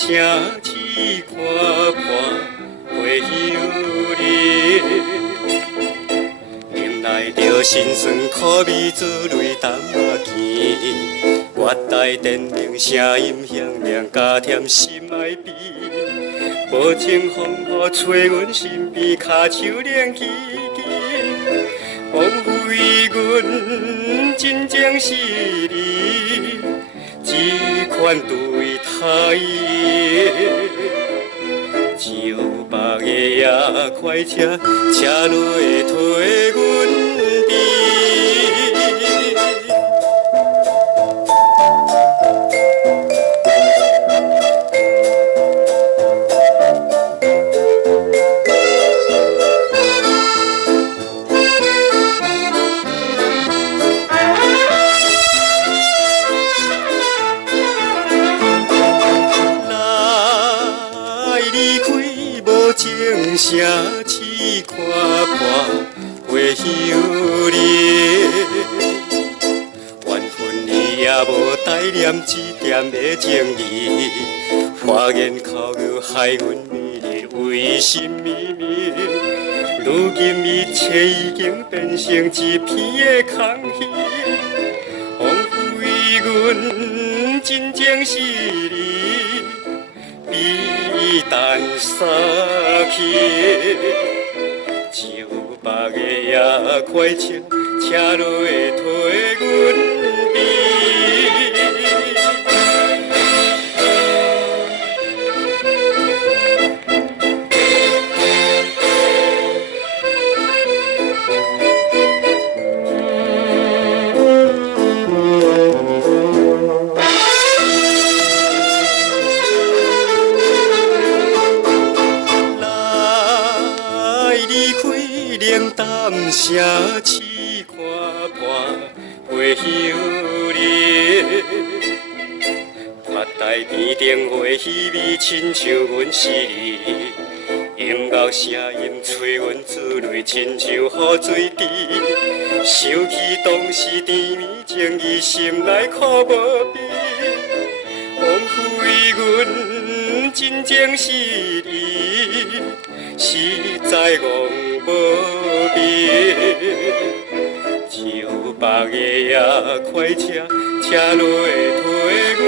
城市看破花香里，迎来着辛酸苦味，珠泪淡仔见。月台电铃声音响亮，加添心爱悲。无情风雨吹阮身边，骹手亮起起，枉费阮真情实意，只款对他意。招白的夜快车，车落推阮离。城市看破花香里，缘分你也无带念一点的情意，花言巧语害阮美丽，为什么？如今一切已经变成一片的空虚，枉费阮真情实意。悲淡散去，招白的夜快车，车落推阮离。冷淡城市看破花香里，月台边顶花稀微，亲像阮是你。音乐声音催阮珠泪，亲像雨水滴。想起当时甜蜜情意，心内苦无比。枉费阮真情实意，实在戆无味。招白的夜快车，车落推阮。